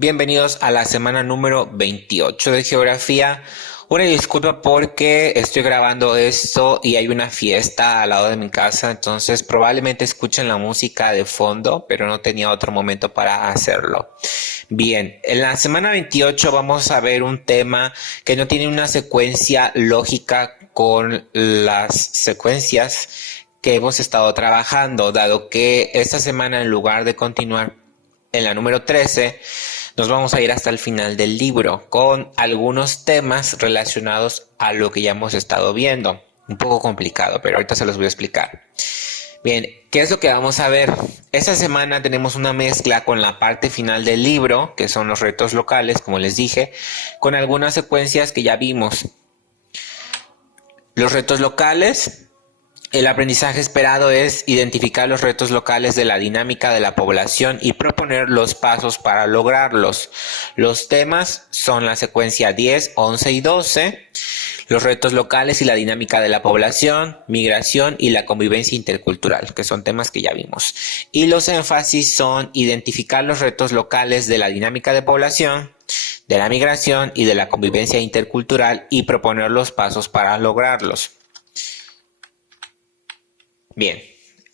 Bienvenidos a la semana número 28 de geografía. Una disculpa porque estoy grabando esto y hay una fiesta al lado de mi casa, entonces probablemente escuchen la música de fondo, pero no tenía otro momento para hacerlo. Bien, en la semana 28 vamos a ver un tema que no tiene una secuencia lógica con las secuencias que hemos estado trabajando, dado que esta semana, en lugar de continuar en la número 13, nos vamos a ir hasta el final del libro con algunos temas relacionados a lo que ya hemos estado viendo. Un poco complicado, pero ahorita se los voy a explicar. Bien, ¿qué es lo que vamos a ver? Esta semana tenemos una mezcla con la parte final del libro, que son los retos locales, como les dije, con algunas secuencias que ya vimos. Los retos locales. El aprendizaje esperado es identificar los retos locales de la dinámica de la población y proponer los pasos para lograrlos. Los temas son la secuencia 10, 11 y 12. Los retos locales y la dinámica de la población, migración y la convivencia intercultural, que son temas que ya vimos. Y los énfasis son identificar los retos locales de la dinámica de población, de la migración y de la convivencia intercultural y proponer los pasos para lograrlos. Bien,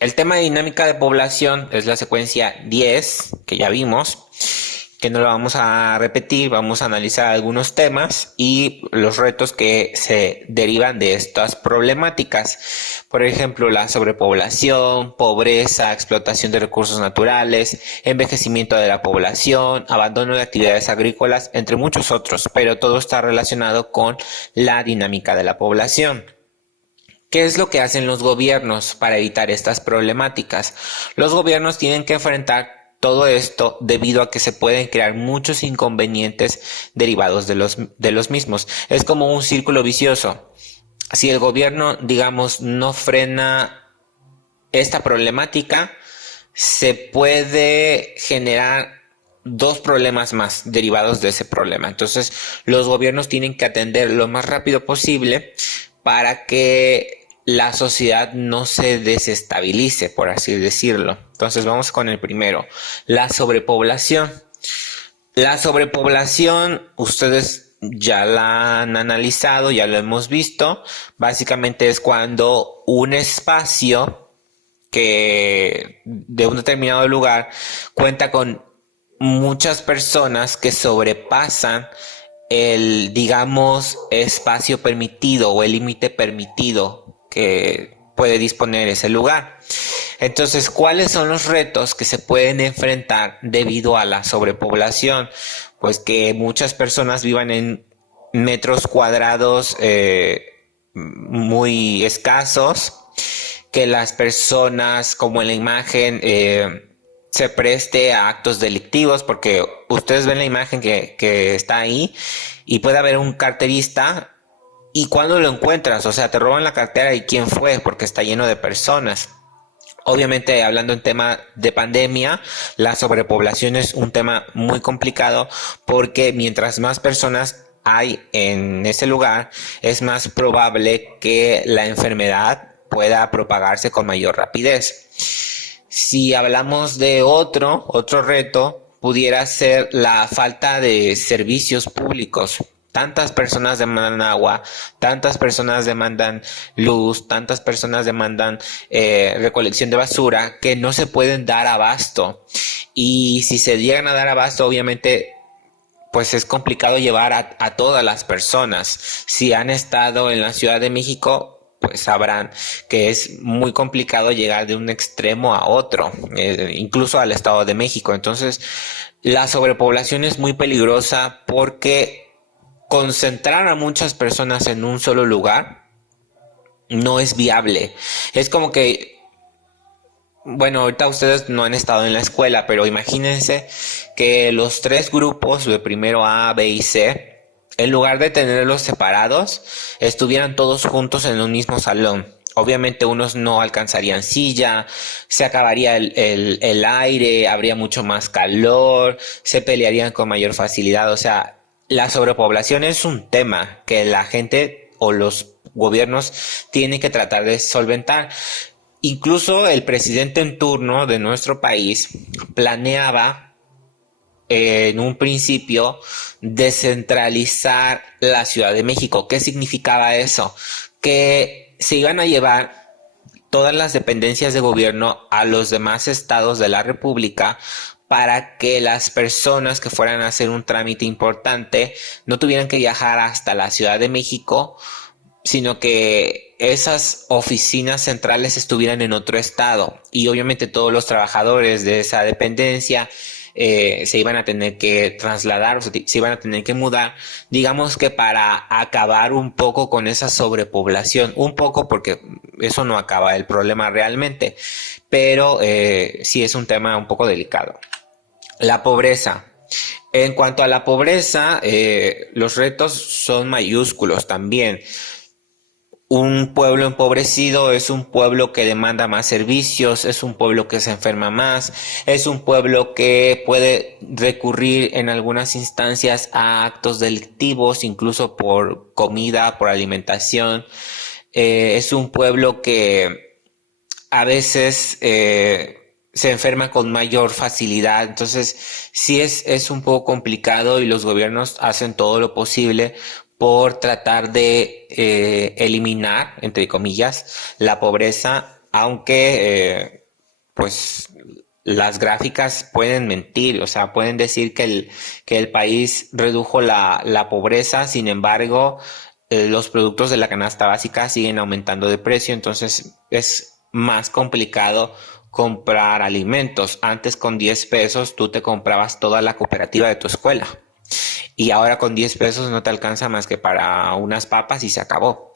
el tema de dinámica de población es la secuencia 10, que ya vimos, que no lo vamos a repetir, vamos a analizar algunos temas y los retos que se derivan de estas problemáticas. Por ejemplo, la sobrepoblación, pobreza, explotación de recursos naturales, envejecimiento de la población, abandono de actividades agrícolas, entre muchos otros, pero todo está relacionado con la dinámica de la población. ¿Qué es lo que hacen los gobiernos para evitar estas problemáticas? Los gobiernos tienen que enfrentar todo esto debido a que se pueden crear muchos inconvenientes derivados de los mismos. Es como un círculo vicioso. Si el gobierno, digamos, no frena esta problemática, se puede generar dos problemas más derivados de ese problema. Entonces, los gobiernos tienen que atender lo más rápido posible para que la sociedad no se desestabilice, por así decirlo. Entonces vamos con el primero, la sobrepoblación. La sobrepoblación, ustedes ya la han analizado, ya lo hemos visto. Básicamente es cuando un espacio que de un determinado lugar cuenta con muchas personas que sobrepasan el, digamos, espacio permitido o el límite permitido que puede disponer ese lugar. Entonces, ¿cuáles son los retos que se pueden enfrentar debido a la sobrepoblación? Pues que muchas personas vivan en metros cuadrados muy escasos, que las personas, como en la imagen, se preste a actos delictivos, porque ustedes ven la imagen que está ahí y puede haber un carterista. ¿Y cuándo lo encuentras? O sea, te roban la cartera y quién fue, porque está lleno de personas. Obviamente, hablando en tema de pandemia, la sobrepoblación es un tema muy complicado porque mientras más personas hay en ese lugar, es más probable que la enfermedad pueda propagarse con mayor rapidez. Si hablamos de otro reto, pudiera ser la falta de servicios públicos. Tantas personas demandan agua, tantas personas demandan luz, tantas personas demandan recolección de basura que no se pueden dar abasto. Y si se llegan a dar abasto, obviamente, pues es complicado llevar a todas las personas. Si han estado en la Ciudad de México, pues sabrán que es muy complicado llegar de un extremo a otro, incluso al Estado de México. Entonces, la sobrepoblación es muy peligrosa porque concentrar a muchas personas en un solo lugar no es viable. Es como que, bueno, ahorita ustedes no han estado en la escuela, pero imagínense que los tres grupos de primero A, B y C, en lugar de tenerlos separados, estuvieran todos juntos en un mismo salón. Obviamente unos no alcanzarían silla, se acabaría el aire, habría mucho más calor, se pelearían con mayor facilidad. O sea, la sobrepoblación es un tema que la gente o los gobiernos tienen que tratar de solventar. Incluso el presidente en turno de nuestro país planeaba en un principio descentralizar la Ciudad de México. ¿Qué significaba eso? Que se iban a llevar todas las dependencias de gobierno a los demás estados de la República para que las personas que fueran a hacer un trámite importante no tuvieran que viajar hasta la Ciudad de México, sino que esas oficinas centrales estuvieran en otro estado y obviamente todos los trabajadores de esa dependencia se iban a tener que trasladar, o sea, se iban a tener que mudar, digamos que para acabar un poco con esa sobrepoblación, un poco porque eso no acaba el problema realmente, pero sí es un tema un poco delicado. La pobreza. En cuanto a la pobreza, los retos son mayúsculos también. Un pueblo empobrecido es un pueblo que demanda más servicios, es un pueblo que se enferma más, es un pueblo que puede recurrir en algunas instancias a actos delictivos, incluso por comida, por alimentación. Es un pueblo que a veces se enferma con mayor facilidad. Entonces, sí es un poco complicado y los gobiernos hacen todo lo posible por tratar de eliminar, entre comillas, la pobreza, aunque pues las gráficas pueden mentir, o sea, pueden decir que el país redujo la pobreza, sin embargo, los productos de la canasta básica siguen aumentando de precio, entonces es más complicado comprar alimentos. Antes con 10 pesos tú te comprabas toda la cooperativa de tu escuela y ahora con 10 pesos no te alcanza más que para unas papas y se acabó.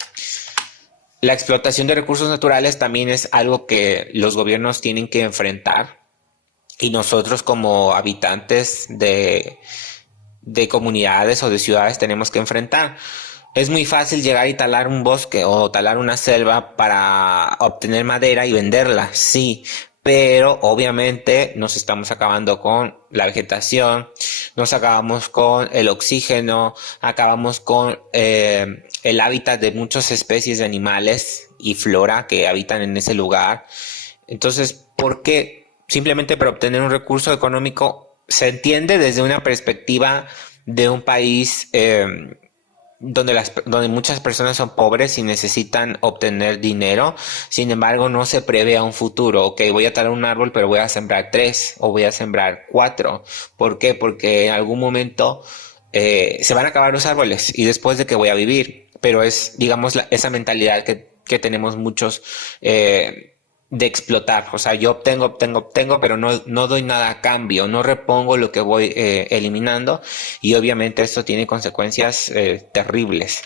La explotación de recursos naturales también es algo que los gobiernos tienen que enfrentar y nosotros como habitantes de comunidades o de ciudades tenemos que enfrentar. Es muy fácil llegar y talar un bosque o talar una selva para obtener madera y venderla, sí, pero obviamente nos estamos acabando con la vegetación, nos acabamos con el oxígeno, acabamos con el hábitat de muchas especies de animales y flora que habitan en ese lugar. Entonces, ¿por qué? Simplemente para obtener un recurso económico se entiende desde una perspectiva de un país donde muchas personas son pobres y necesitan obtener dinero. Sin embargo, no se prevé a un futuro. Ok, voy a talar un árbol, pero voy a sembrar 3 o voy a sembrar 4. ¿Por qué? Porque en algún momento se van a acabar los árboles y después de qué voy a vivir. Pero es, digamos, esa mentalidad que tenemos muchos de explotar. O sea, yo obtengo, pero no doy nada a cambio, no repongo lo que voy eliminando y obviamente esto tiene consecuencias terribles.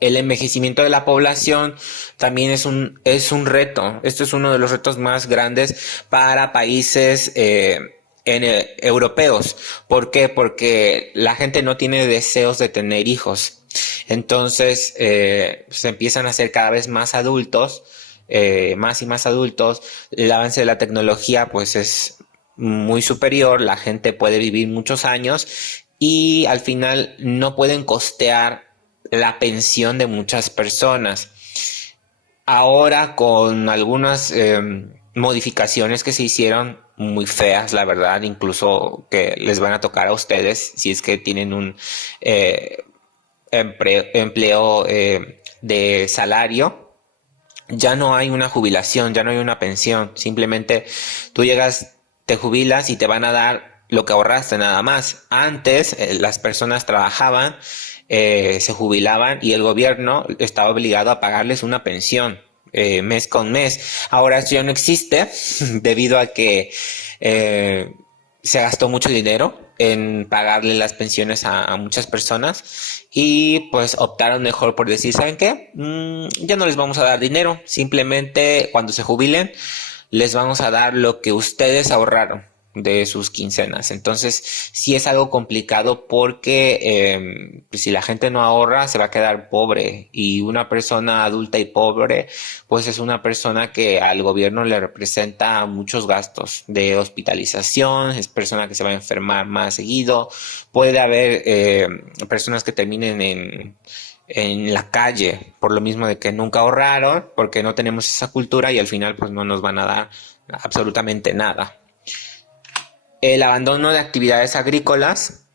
El envejecimiento de la población también es un reto. Esto es uno de los retos más grandes para países europeos. ¿Por qué? Porque la gente no tiene deseos de tener hijos. Entonces se empiezan a ser cada vez más adultos, más y más adultos. El avance de la tecnología pues es muy superior. La gente puede vivir muchos años y al final no pueden costear la pensión de muchas personas. Ahora con algunas modificaciones que se hicieron muy feas, la verdad, incluso que les van a tocar a ustedes si es que tienen un empleo de salario, ya no hay una jubilación, ya no hay una pensión, simplemente tú llegas, te jubilas y te van a dar lo que ahorraste nada más. Antes las personas trabajaban, se jubilaban y el gobierno estaba obligado a pagarles una pensión mes con mes. Ahora eso ya no existe debido a que se gastó mucho dinero en pagarle las pensiones a muchas personas y pues optaron mejor por decir, ¿saben qué? Ya no les vamos a dar dinero, simplemente cuando se jubilen les vamos a dar lo que ustedes ahorraron de sus quincenas. Entonces sí es algo complicado porque pues, si la gente no ahorra se va a quedar pobre y una persona adulta y pobre pues es una persona que al gobierno le representa muchos gastos de hospitalización, es persona que se va a enfermar más seguido, puede haber personas que terminen en la calle por lo mismo de que nunca ahorraron, porque no tenemos esa cultura y al final pues no nos van a dar absolutamente nada. El abandono de actividades agrícolas,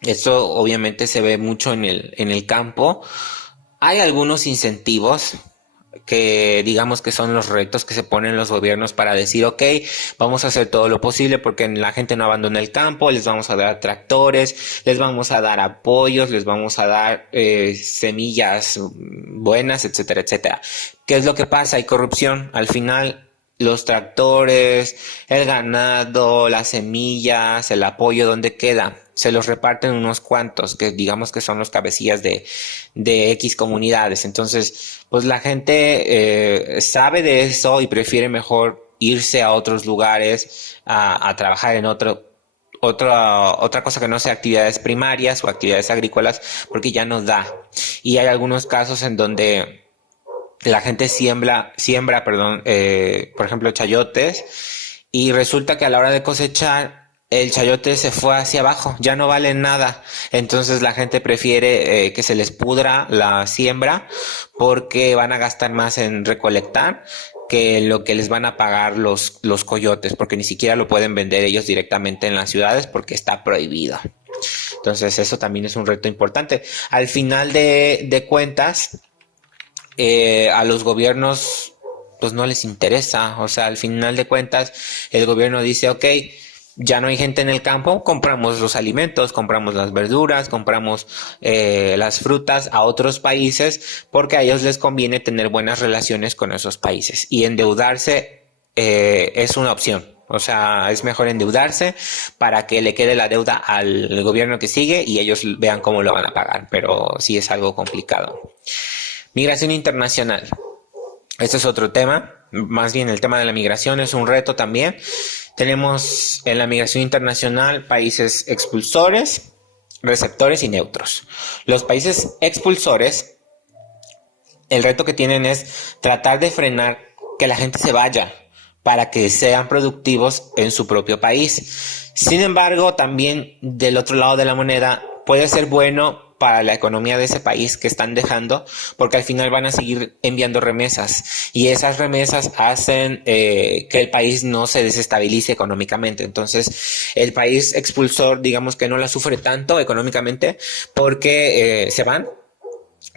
eso obviamente se ve mucho en el campo. Hay algunos incentivos que digamos que son los retos que se ponen los gobiernos para decir, ok, vamos a hacer todo lo posible porque la gente no abandone el campo, les vamos a dar tractores, les vamos a dar apoyos, les vamos a dar semillas buenas, etcétera, etcétera. ¿Qué es lo que pasa? Hay corrupción. Al final, los tractores, el ganado, las semillas, el apoyo, ¿dónde queda? Se los reparten unos cuantos, que digamos que son los cabecillas de X comunidades. Entonces, pues la gente sabe de eso y prefiere mejor irse a otros lugares a trabajar en otra cosa que no sea actividades primarias o actividades agrícolas, porque ya no da. Y hay algunos casos en donde la gente siembra, perdón, por ejemplo, chayotes, y resulta que a la hora de cosechar, el chayote se fue hacia abajo, ya no vale nada. Entonces la gente prefiere que se les pudra la siembra porque van a gastar más en recolectar que lo que les van a pagar los coyotes, porque ni siquiera lo pueden vender ellos directamente en las ciudades porque está prohibido. Entonces eso también es un reto importante. Al final de cuentas, a los gobiernos pues no les interesa, o sea, al final de cuentas el gobierno dice, ok, ya no hay gente en el campo, compramos los alimentos, compramos las verduras, compramos las frutas a otros países porque a ellos les conviene tener buenas relaciones con esos países y endeudarse es una opción. O sea, es mejor endeudarse para que le quede la deuda al gobierno que sigue y ellos vean cómo lo van a pagar, pero sí es algo complicado. Migración internacional. Este es otro tema, más bien el tema de la migración es un reto también. Tenemos en la migración internacional países expulsores, receptores y neutros. Los países expulsores, el reto que tienen es tratar de frenar que la gente se vaya para que sean productivos en su propio país. Sin embargo, también del otro lado de la moneda puede ser bueno para la economía de ese país que están dejando, porque al final van a seguir enviando remesas y esas remesas hacen que el país no se desestabilice económicamente. Entonces, el país expulsor, digamos que no la sufre tanto económicamente porque se van,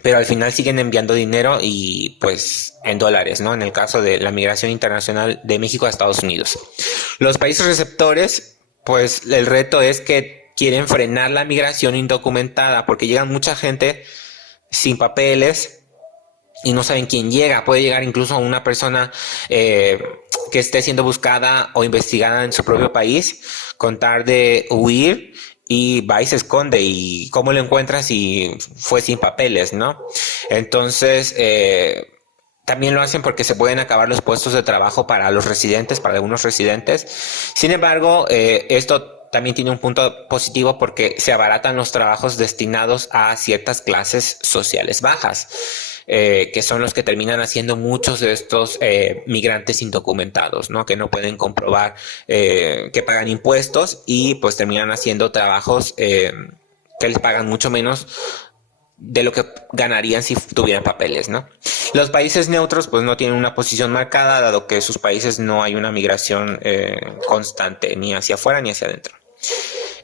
pero al final siguen enviando dinero y pues en dólares, ¿no? En el caso de la migración internacional de México a Estados Unidos. Los países receptores, pues el reto es que quieren frenar la migración indocumentada porque llega mucha gente sin papeles y no saben quién llega. Puede llegar incluso a una persona que esté siendo buscada o investigada en su propio país con tal de huir y va y se esconde. ¿Y cómo lo encuentras si fue sin papeles, no? Entonces, también lo hacen porque se pueden acabar los puestos de trabajo para los residentes, para algunos residentes. Sin embargo, esto también tiene un punto positivo porque se abaratan los trabajos destinados a ciertas clases sociales bajas. Que son los que terminan haciendo muchos de estos migrantes indocumentados, ¿no? Que no pueden comprobar que pagan impuestos y pues terminan haciendo trabajos que les pagan mucho menos de lo que ganarían si tuvieran papeles, ¿no? Los países neutros pues no tienen una posición marcada, dado que en sus países no hay una migración constante ni hacia afuera ni hacia adentro.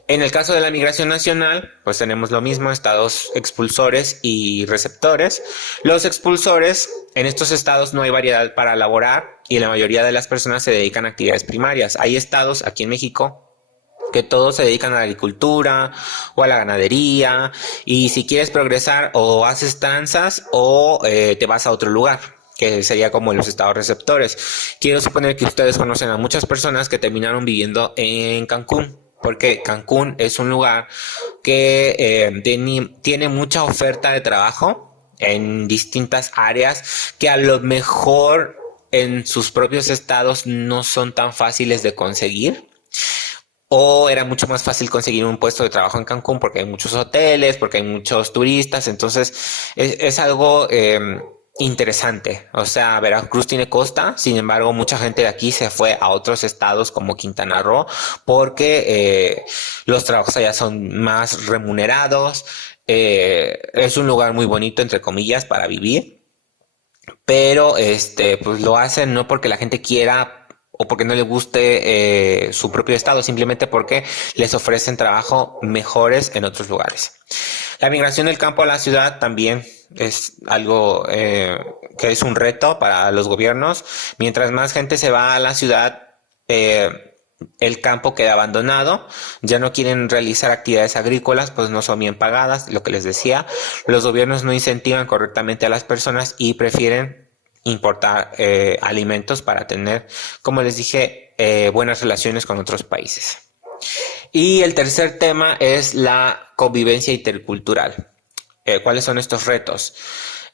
En el caso de la migración nacional, pues tenemos lo mismo, estados expulsores y receptores. Los expulsores, en estos estados no hay variedad para laborar y la mayoría de las personas se dedican a actividades primarias. Hay estados aquí en México que todos se dedican a la agricultura o a la ganadería y si quieres progresar o haces danzas o te vas a otro lugar, que sería como los estados receptores. Quiero suponer que ustedes conocen a muchas personas que terminaron viviendo en Cancún, porque Cancún es un lugar que tiene mucha oferta de trabajo en distintas áreas que a lo mejor en sus propios estados no son tan fáciles de conseguir. O era mucho más fácil conseguir un puesto de trabajo en Cancún porque hay muchos hoteles, porque hay muchos turistas. Entonces es algo interesante. O sea, Veracruz tiene costa, sin embargo, mucha gente de aquí se fue a otros estados como Quintana Roo porque los trabajos allá son más remunerados. Es un lugar muy bonito, entre comillas, para vivir, pero pues lo hacen no porque la gente quiera o porque no les guste su propio estado, simplemente porque les ofrecen trabajo mejores en otros lugares. La migración del campo a la ciudad también es algo que es un reto para los gobiernos. Mientras más gente se va a la ciudad, el campo queda abandonado, ya no quieren realizar actividades agrícolas, pues no son bien pagadas, lo que les decía. Los gobiernos no incentivan correctamente a las personas y prefieren importar alimentos para tener, como les dije, buenas relaciones con otros países. Y el tercer tema es la convivencia intercultural. ¿Cuáles son estos retos?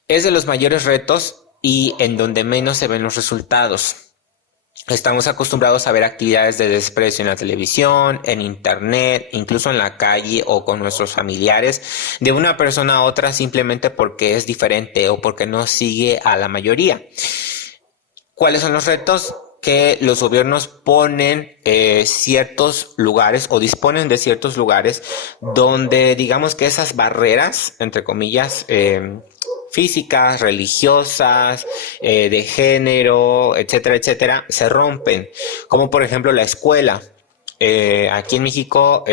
Es de los mayores retos y en donde menos se ven los resultados. Estamos acostumbrados a ver actividades de desprecio en la televisión, en internet, incluso en la calle o con nuestros familiares, de una persona a otra simplemente porque es diferente o porque no sigue a la mayoría. ¿Cuáles son los retos? Que los gobiernos ponen ciertos lugares o disponen de ciertos lugares donde digamos que esas barreras, entre comillas, físicas, religiosas, de género, etcétera, etcétera, se rompen. Como por ejemplo la escuela. Aquí en México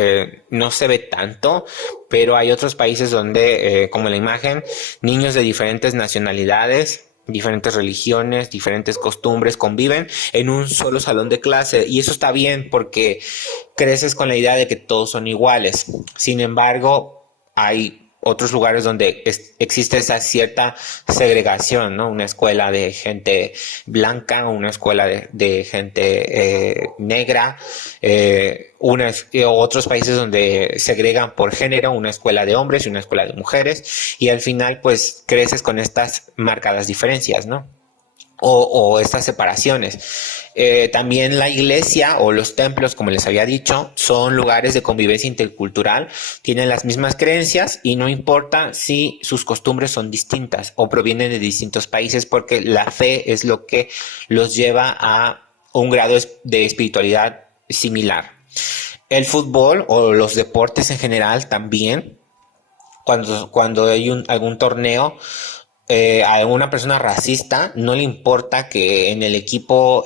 no se ve tanto, pero hay otros países donde, como la imagen, niños de diferentes nacionalidades, diferentes religiones, diferentes costumbres conviven en un solo salón de clase y eso está bien porque creces con la idea de que todos son iguales. Sin embargo, hay otros lugares donde existe esa cierta segregación, ¿no? Una escuela de gente blanca, una escuela de gente negra, otros países donde segregan por género, una escuela de hombres y una escuela de mujeres, y al final pues creces con estas marcadas diferencias, ¿no? O estas separaciones. También la iglesia o los templos, como les había dicho, son lugares de convivencia intercultural, tienen las mismas creencias y no importa si sus costumbres son distintas o provienen de distintos países, porque la fe es lo que los lleva a un grado de espiritualidad similar. El fútbol o los deportes en general también, cuando hay algún torneo, a alguna persona racista no le importa que en el equipo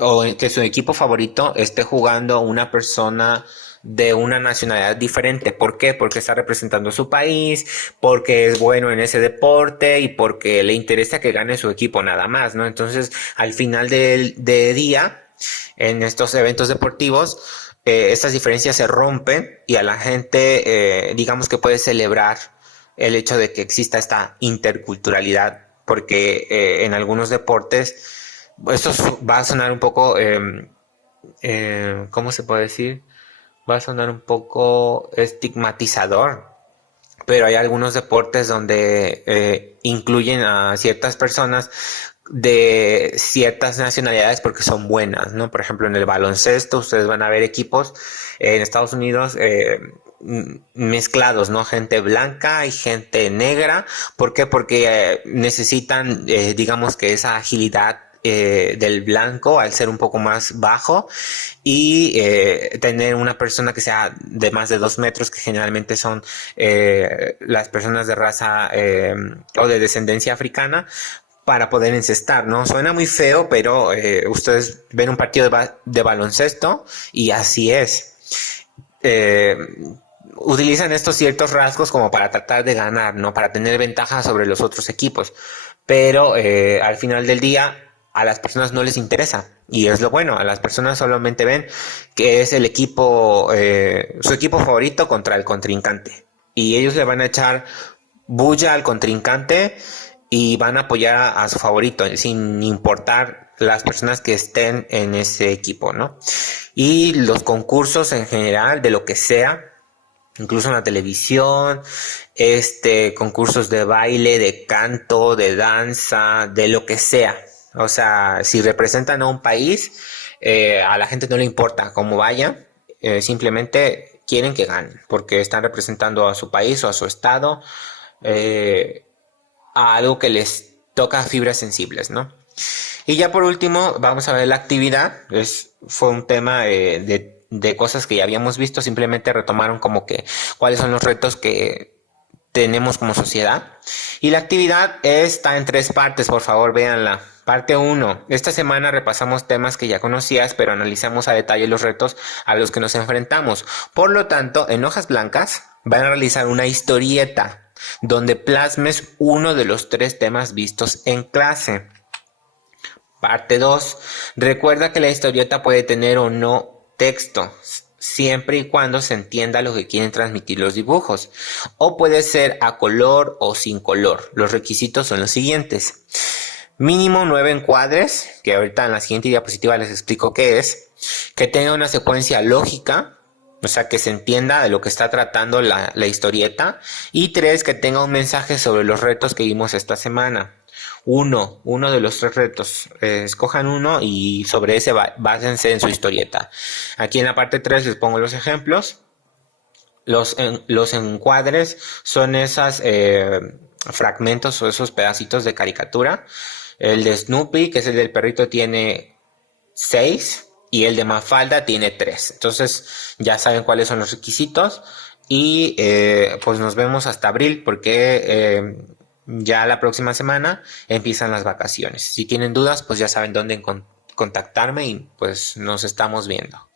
o que su equipo favorito esté jugando una persona de una nacionalidad diferente. ¿Por qué? Porque está representando a su país, porque es bueno en ese deporte y porque le interesa que gane su equipo nada más, ¿no? Entonces, al final del día, en estos eventos deportivos, estas diferencias se rompen y a la gente, digamos que puede celebrar el hecho de que exista esta interculturalidad, porque en algunos deportes, esto va a sonar un poco, ¿cómo se puede decir? Va a sonar un poco estigmatizador, pero hay algunos deportes donde incluyen a ciertas personas de ciertas nacionalidades porque son buenas, ¿no? Por ejemplo, en el baloncesto ustedes van a ver equipos en Estados Unidos mezclados, ¿no? Gente blanca y gente negra. ¿Por qué? Porque necesitan, digamos que esa agilidad del blanco al ser un poco más bajo y tener una persona que sea de más de 2 metros, que generalmente son las personas de raza o de descendencia africana, para poder encestar, ¿no? Suena muy feo, pero ustedes ven un partido de baloncesto y así es. Eh, Utilizan estos ciertos rasgos como para tratar de ganar, ¿no? Para tener ventaja sobre los otros equipos. Pero al final del día a las personas no les interesa. Y es lo bueno, a las personas solamente ven que es el equipo, su equipo favorito contra el contrincante. Y ellos le van a echar bulla al contrincante y van a apoyar a su favorito sin importar las personas que estén en ese equipo, ¿no? Y los concursos en general, de lo que sea, incluso en la televisión, concursos de baile, de canto, de danza, de lo que sea. O sea, si representan a un país, a la gente no le importa cómo vaya, simplemente quieren que ganen, porque están representando a su país o a su estado, a algo que les toca fibras sensibles, ¿no? Y ya por último, vamos a ver la actividad. Fue un tema de cosas que ya habíamos visto, simplemente retomaron como que cuáles son los retos que tenemos como sociedad. Y la actividad está en 3 partes, por favor, véanla. Parte 1. Esta semana repasamos temas que ya conocías, pero analizamos a detalle los retos a los que nos enfrentamos. Por lo tanto, en hojas blancas van a realizar una historieta donde plasmes uno de los 3 temas vistos en clase. Parte 2. Recuerda que la historieta puede tener o no texto, siempre y cuando se entienda lo que quieren transmitir los dibujos. O puede ser a color o sin color. Los requisitos son los siguientes. Mínimo 9 encuadres, que ahorita en la siguiente diapositiva les explico qué es. Que tenga una secuencia lógica, o sea, que se entienda de lo que está tratando la historieta. Y 3, que tenga un mensaje sobre los retos que vimos esta semana. Uno de los 3 retos. Escojan uno y sobre ese básense en su historieta. Aquí en la parte 3 les pongo los ejemplos. Los encuadres son esos fragmentos o esos pedacitos de caricatura. El de Snoopy, que es el del perrito, tiene 6 y el de Mafalda tiene 3. Entonces ya saben cuáles son los requisitos y pues nos vemos hasta abril porque ya la próxima semana empiezan las vacaciones. Si tienen dudas, pues ya saben dónde contactarme y pues nos estamos viendo.